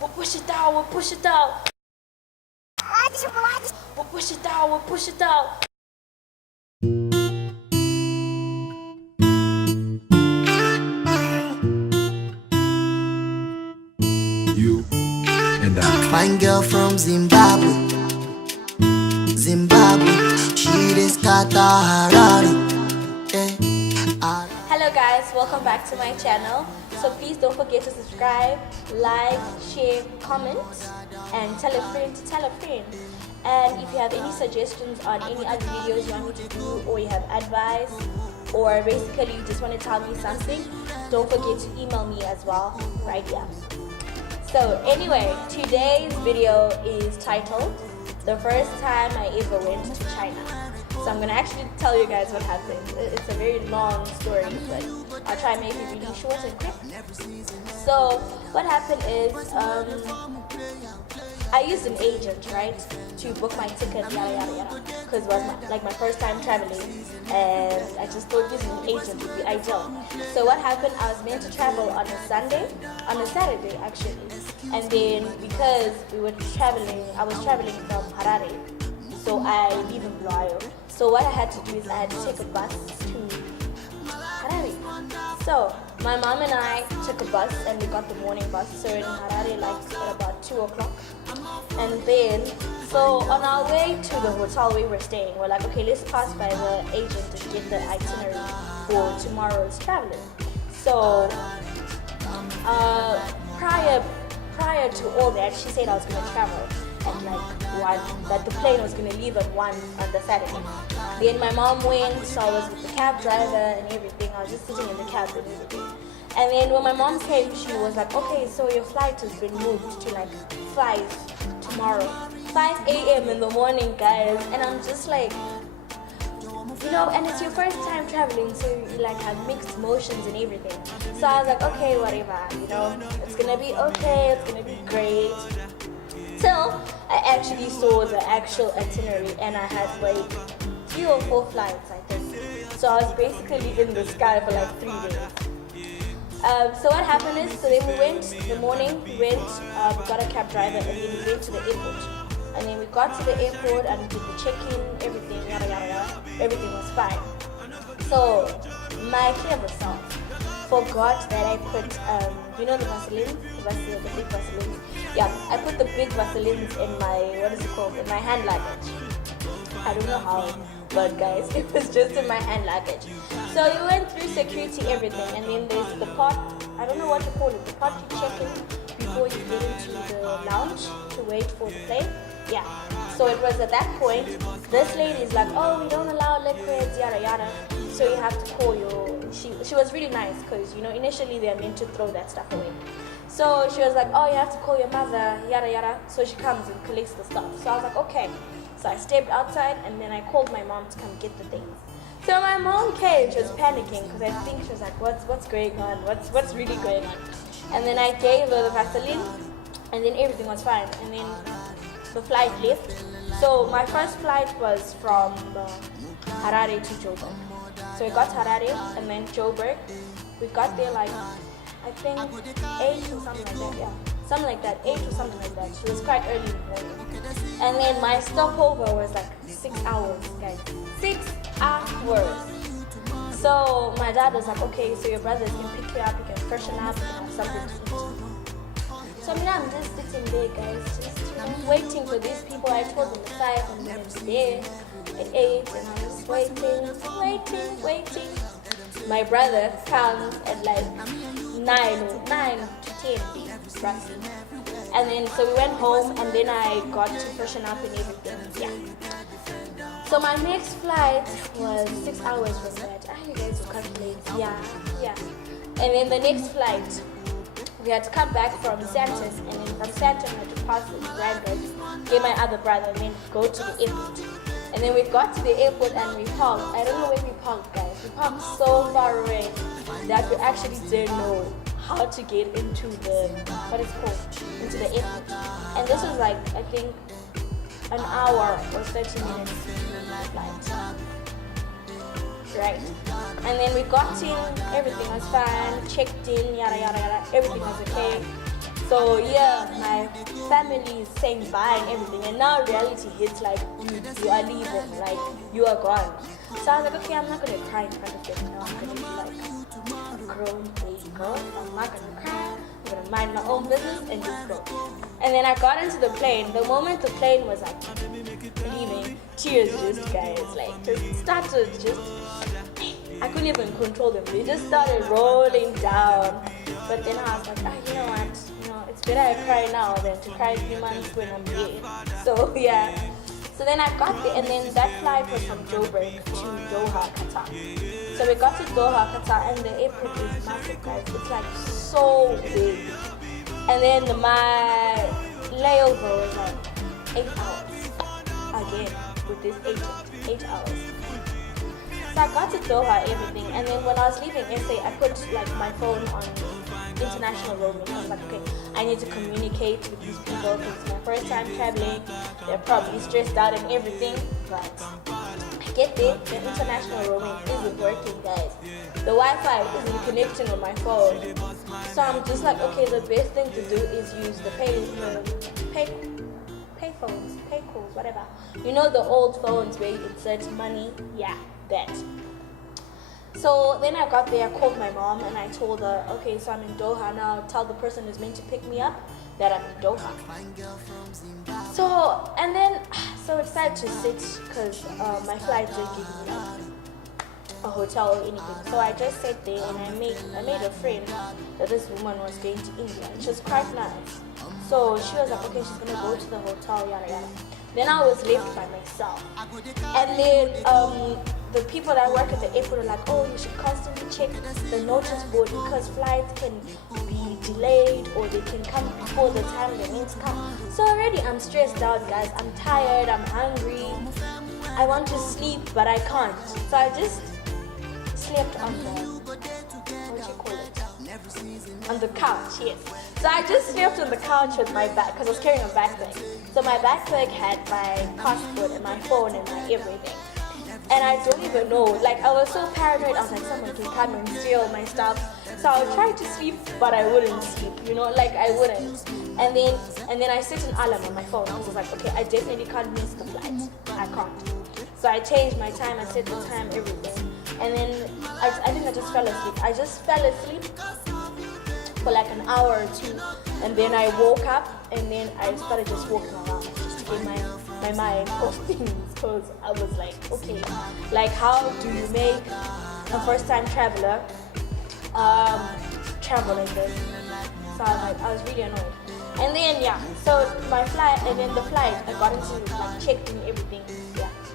we'll push it down, we'll push it down. We'll push it down, we'll push it down. You and I. Fine girl from Zimbabwe, she is Harare. Hello guys, welcome back to my channel. So please don't forget to subscribe, like, share, comment, and tell a friend to tell a friend. And if you have any suggestions on any other videos you want me to do, or you have advice, or basically you just want to tell me something, don't forget to email me as well right here. So anyway, today's video is titled The First Time I Ever Went to China. So I'm gonna actually tell you guys what happened. It's a very long story, but I'll try and make it really short and quick. So what happened is I used an agent, right, to book my ticket, yada yada yada, because it was my first time traveling, and I just thought using an agent would be ideal. So what happened? I was meant to travel on a Saturday actually, and then because I was traveling from Harare, so I live in Bulawayo. So what I had to do is I had to take a bus to Harare. So my mom and I took a bus, and we got the morning bus. So in Harare, like at about 2 o'clock. And then, so on our way to the hotel we were staying, we're like, okay, let's pass by the agent and get the itinerary for tomorrow's traveling. So prior to all that, she said I was going to travel at like 1, that the plane was going to leave at 1 on the Saturday. Then my mom went, so I was with the cab driver and everything. I was just sitting in the cab and everything. And then when my mom came, she was like, okay, so your flight has been moved to like 5 tomorrow. 5 a.m. in the morning, guys. And I'm just like, you know, and it's your first time traveling, so you like have mixed emotions and everything. So I was like, okay, whatever, you know, it's gonna be okay, it's gonna be great. Till I actually saw the actual itinerary, and I had like 3 or 4 flights, I think. So I was basically in the sky for like 3 days. So what happened is, so then we went in the morning, we got a cab driver, and then we went to the airport. And then we got to the airport and did the check-in, everything, yada yada yada. Everything was fine. So my clever self forgot that I put, you know the Vaseline? The big Vaseline? Yeah, I put the big Vaselines in my, in my hand luggage. I don't know how, but guys, it was just in my hand luggage. So you went through security, everything, and then there's the part, I don't know what to call it, the part you check in before you get into the lounge to wait for the plane. Yeah. So it was at that point, this lady is like, oh, we don't allow liquids, yada yada. So you have to call your, she was really nice, because, you know, initially they're meant to throw that stuff away. So she was like, oh, you have to call your mother, yada yada. So she comes and collects the stuff. So I was like, okay. So I stepped outside, and then I called my mom to come get the things. So my mom came, she was panicking, because I think she was like, what's going on? What's really going on? And then I gave her the Vaseline, and then everything was fine. And then the flight left. So my first flight was from Harare to Joburg. So we got Harare and then Joburg. We got there like, I think 8 or something like that, yeah. Something like that, 8 or something like that. It was quite early in the morning. And then my stopover was like 6 hours, guys. 6 hours. So my dad was like, okay, so your brothers can pick you up, you can freshen up, you can have something to eat. So I'm just sitting there, guys, just waiting for these people. I told them the 5 minutes there at 8, and I'm just waiting. My brother comes at like 9 to 10, roughly. And then so we went home, and then I got to freshen up and everything. Yeah. So my next flight was 6 hours from that. You guys will calculate. Yeah. And then the next flight, we had to come back from Santon, and then from Santon we had to pass the Randburg, get my other brother, and then go to the airport. And then we got to the airport and we parked. I don't know where we parked, guys. We parked so far away that we actually didn't know how to get into the, into the airport. And this was like, I think, an hour or 30 minutes flight. Right. And then we got in, everything was fine, checked in, yada yada yada, everything was okay. So yeah, my family is saying bye and everything, and now reality hits like you are leaving, like you are gone. So I was like, okay, I'm not gonna cry in front of them. No, I'm gonna be like a grown baby girl. I'm not gonna cry. I'm gonna mind my own business and just go. And then I got into the plane. The moment the plane was like leaving, tears just guys just started just. I couldn't even control them. They just started rolling down. But then I was like, you know what? It's better I cry now than to cry 3 months when I'm dead. So yeah. So then I got there, and then that flight was from Joburg to Doha, Qatar. So we got to Doha, Qatar, and the airport is massive, guys. It's like so big. And then my layover was like 8 hours. Again, with this 8 hours. So I got to Doha, everything, and then when I was leaving SA, I put like my phone on international roaming. I was like, okay, I need to communicate with these people because it's my first time traveling. They're probably stressed out and everything, but I get there, the international roaming isn't working, guys. The Wi-Fi isn't connecting on my phone. So I'm just like, okay, the best thing to do is use the pay calls, whatever. You know the old phones where you insert money? Yeah, that. So then I got there, I called my mom and I told her, okay, so I'm in Doha now, tell the person who's meant to pick me up that I'm in Doha. So excited to sit because my flight didn't give me a hotel or anything. So I just sat there and I made a friend that this woman was going to India. She was quite nice. So she was like, okay, she's gonna go to the hotel, yada yada. Then I was left by myself. And then the people that work at the airport are like, oh, you should constantly check the notice board because flights can be delayed or they can come before the time they're meant to come. So already I'm stressed out, guys. I'm tired, I'm hungry. I want to sleep, but I can't. So I just slept on on the couch, yes. So I just slept on the couch with my bag, because I was carrying a backpack. So my backpack had my passport and my phone and my everything. And I don't even know, like I was so paranoid, I was like, someone can come and steal my stuff. So I would try to sleep, but I wouldn't sleep, like I wouldn't. And then I set an alarm on my phone. I was like, okay, I definitely can't miss the flight. I can't. So I changed my time, I set the time, everything. And then I think I just fell asleep. I just fell asleep for like an hour or two. And then I woke up and then I started just walking around just to get my mind off things. Because I was like, okay, like how do you make a first time traveler travel like this? So I was really annoyed. And then so my flight, and then the flight, I got into like checked in everything,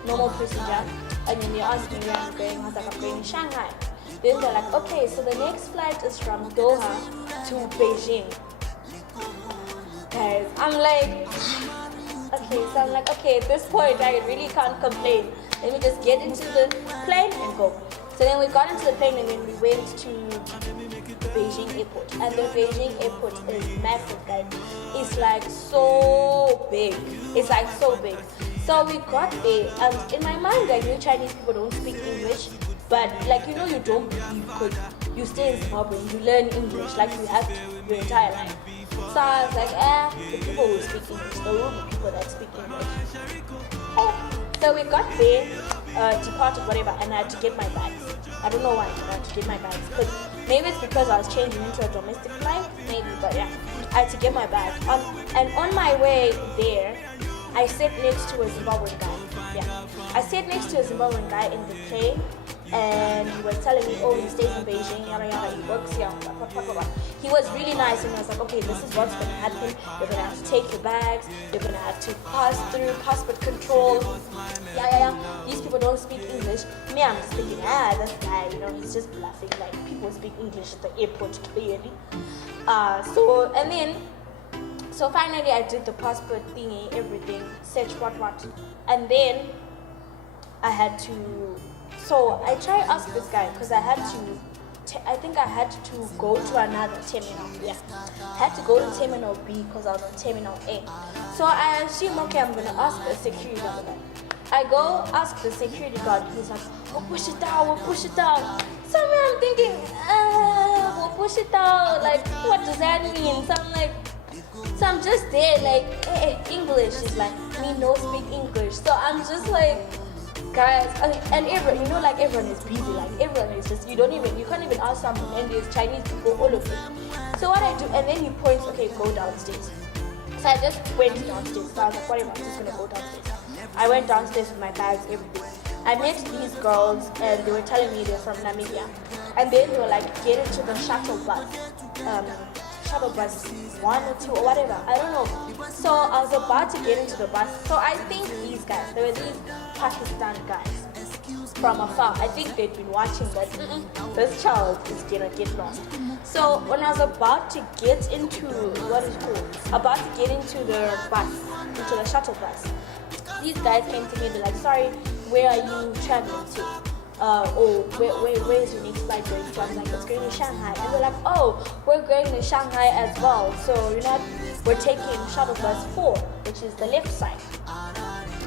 normal procedure. And then they asked me where I'm going. I was like, I'm going to Shanghai. Then they're like, okay, so the next flight is from Doha to Beijing. Guys, I'm like, okay, at this point I really can't complain. Let me just get into the plane and go. So then we got into the plane and then we went to Beijing airport. And the Beijing airport is massive, guys. It's like so big. It's like so big. So we got there, and in my mind I knew Chinese people don't speak English, but like you don't believe because you stay in Zimbabwe and you learn English like you have to your entire life. So I was like, the people will speak English, there will be people that speak English. So we got there, departed, whatever, and I had to get my bags. I don't know why, but I had to get my bags. But maybe it's because I was changing into a domestic flight, maybe, but yeah, I had to get my bag. And on my way there, I sat next to a Zimbabwean guy. I sat next to a Zimbabwean guy in the plane, and he was telling me, oh, he stays in Beijing, yada yada, he works here, blah, blah, blah, blah. He was really nice, and he was like, okay, this is what's going to happen. You're going to have to take your bags, you're going to have to pass through passport control. These people don't speak English. Me, I'm just thinking, this guy, he's just bluffing. Like, people speak English at the airport, clearly. So finally I did the passport thingy, everything, search what. And then I had to, so I tried to ask this guy because I had to go to another terminal. I had to go to terminal B because I was on terminal A. So I assume, okay, I'm going to ask the security guard. I go ask the security guard. He's like, we'll push it down. So I'm thinking, we'll push it down. Like, what does that mean? So I'm like, So I'm just there like, hey, English. She's like, me no speak English. So I'm just like, guys, and everyone, you know, like everyone is busy. Like everyone is just, you can't even ask someone. And there's Chinese people, all of it. So what I do, and then he points, okay, go downstairs. So I just went downstairs. So I was like, whatever, I'm just gonna go downstairs. I went downstairs with my bags, everything. I met these girls and they were telling me they're from Namibia. And then they were like, get into the shuttle bus. Shuttle bus 1 or 2 or whatever, I don't know. So I was about to get into the bus. So I think these guys, there were these Pakistan guys from afar. I think they'd been watching that this child is gonna get lost. So when I was about to get into about to get into the bus, into the shuttle bus, these guys came to me. They're like, sorry, where are you traveling to? Where's your next flight going to? I'm like, it's going to Shanghai. And they're like, oh, we're going to Shanghai as well. So, we're taking shuttle bus 4, which is the left side.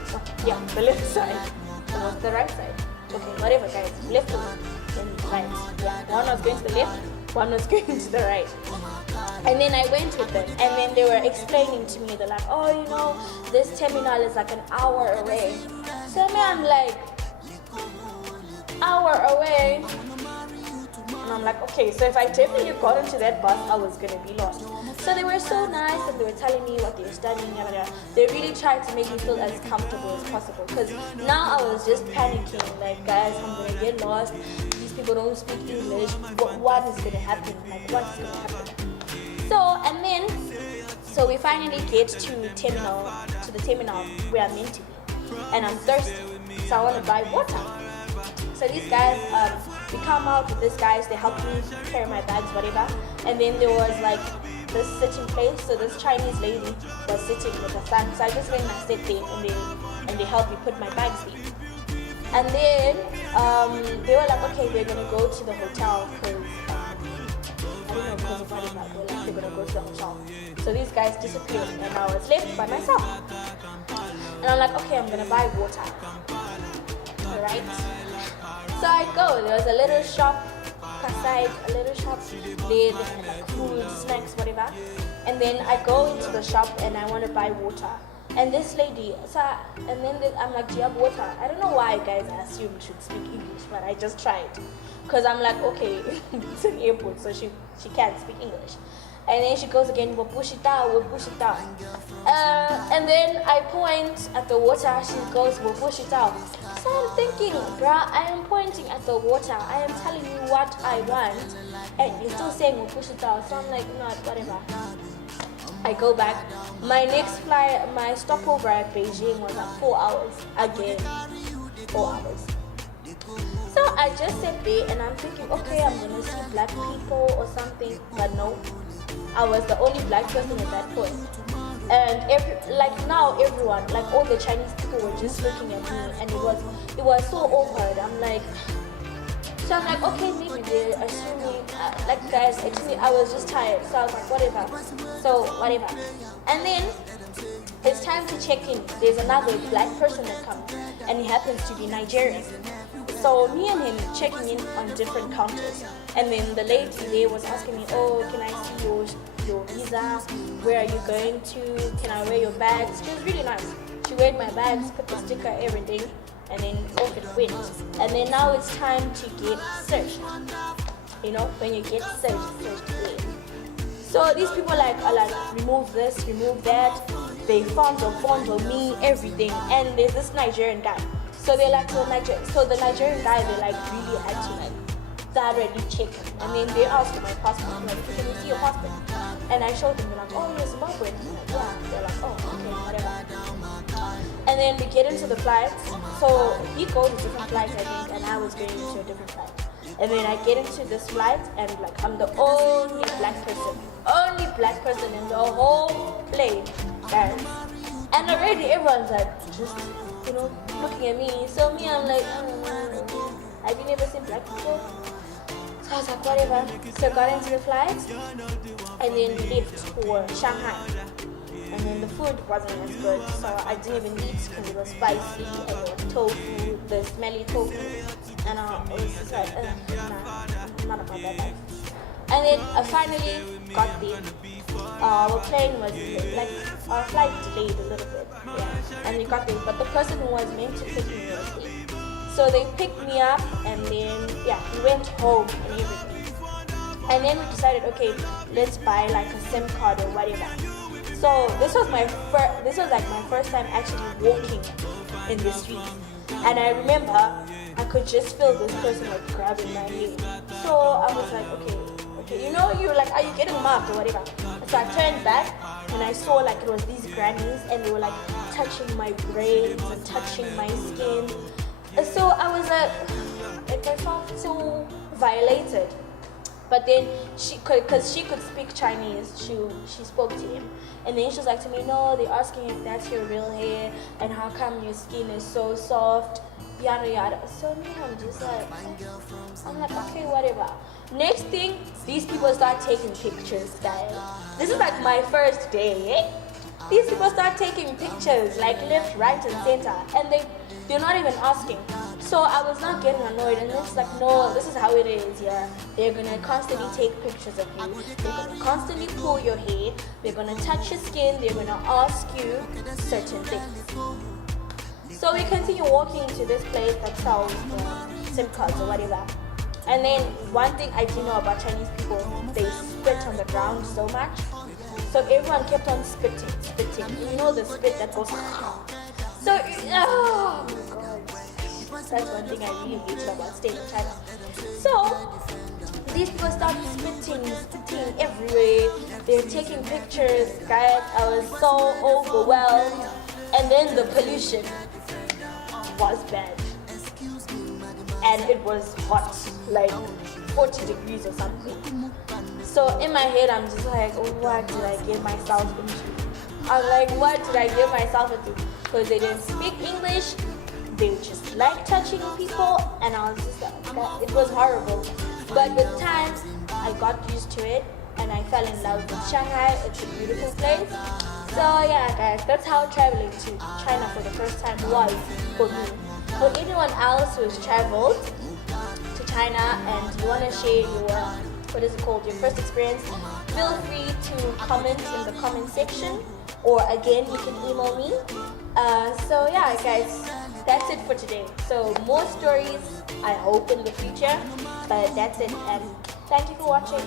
So, yeah, the left side. So what's the right side? Okay, whatever, guys. Left and right. Yeah, one was going to the left, one was going to the right. And then I went with them, and then they were explaining to me, they're like, oh, this terminal is like an hour away. So me, I'm like, hour away, and I'm like, okay, so if I definitely got into that bus, I was gonna be lost. So they were so nice, and they were telling me what they were studying, they really tried to make me feel as comfortable as possible, because now I was just panicking, like, guys, I'm gonna get lost, these people don't speak English, what is gonna happen, like, what's gonna happen? So we finally get to the terminal where I'm meant to be, and I'm thirsty, so I want to buy water. So these guys, we come out with these guys, they help me carry my bags, whatever. And then there was like this sitting place, so this Chinese lady was sitting with her son. So I just went and I sat there, and they helped me put my bags there. And then they were like, okay, we're gonna go to the hotel because I don't know, because of whatever. They're gonna go to the hotel. So these guys disappeared, and I was left by myself. And I'm like, okay, I'm gonna buy water. Alright. So I go, there was a little shop aside, there they had like food, snacks, whatever. And then I go into the shop and I want to buy water. And this lady, I'm like, do you have water? I don't know why guys I assume should speak English, but I just tried. Because I'm like, okay, it's an airport, so she can't speak English. And then she goes again, we'll push it down. And then I point at the water, she goes, we'll push it out. So I'm thinking, bruh, I am pointing at the water, I am telling you what I want, and you're still saying we'll push it out. So I'm like, no, whatever. I go back. My next flight, my stopover at Beijing was like 4 hours. Again, 4 hours. So I just sat there and I'm thinking, okay, I'm gonna see black people or something, but no. I was the only black person at that point. And everyone, like all the Chinese people were just looking at me, and it was so awkward. I'm like, okay, maybe they're assuming, guys, actually I was just tired, so I was like, whatever. And then it's time to check in. There's another black person that comes, and he happens to be Nigerian. So me and him checking in on different counters, and then the lady there was asking me, oh, can I see your visa? Where are you going to? Can I wear your bags? She was really nice. She weighed my bags, put the sticker, everything, and then off it went. And then now it's time to get searched. When you get searched there. So these people are like, remove this, remove that. They found me, everything. And there's this Nigerian guy. So they're like, so the Nigerian guy, they like really had to like thoroughly check him. And then they asked for my passport. I'm like, can we see your passport? And I showed them, they're like, oh, you're Zimbabwean. I'm like, yeah. They're like, oh, okay, whatever. And then we get into the flights. So he goes to different flights, I think, and I was going into a different flight. And then I get into this flight, and like I'm the only black person in the whole plane, guys. And already everyone's like, just looking at me. So me, I'm like, have you never seen black people? So I was like, whatever. So I got into the flight, and then we left for Shanghai. And then the food wasn't as good, so I didn't even eat because it was spicy, and the tofu, the smelly tofu. And I was just like, nah, I'm not about that life. And then I finally got there. our plane was like our flight delayed a little bit, yeah, and we got there, but the person who was meant to pick me was late. So they picked me up, and then yeah, we went home and everything. And then we decided, okay, let's buy like a SIM card or whatever. So this was like my first time actually walking in the streets. And I remember I could just feel this person like grabbing my head. So I was like, okay, you know, you're like, are you getting mugged or whatever? So I turned back and I saw like it was these grannies, and they were like touching my braids and touching my skin. So I was like I felt so violated. But then because she could speak Chinese, she spoke to him, and then she was like to me, no, they're asking if that's your real hair, and how come your skin is so soft, yada yada. So me, I'm just like, okay, whatever. Next thing, these people start taking pictures, guys. This is like my first day. Eh? These people start taking pictures, like left, right, and center, and they're not even asking. So I was not getting annoyed, and it's like, no, this is how it is. Yeah, they're gonna constantly take pictures of you. They're gonna constantly pull your hair. They're gonna touch your skin. They're gonna ask you certain things. So we continue walking to this place that sells SIM cards or whatever. And then one thing I do know about Chinese people, they spit on the ground so much. So everyone kept on spitting. You know the spit that goes. So, oh my god. That's one thing I really hate about staying in China. So, these people started spitting everywhere. They're taking pictures, guys. I was so overwhelmed. And then the pollution was bad. And it was hot, like 40 degrees or something. So in my head, I'm just like, what did I get myself into? I'm like, what did I get myself into? Because they didn't speak English. They just like touching people, and I was just like, it was horrible. But with time, I got used to it, and I fell in love with Shanghai. It's a beautiful place. So yeah, guys, that's how traveling to China for the first time was for me. For anyone else who has traveled to China and you want to share your first experience, feel free to comment in the comment section, or again, you can email me. So yeah, guys, that's it for today. So more stories, I hope, in the future, but that's it, and thank you for watching.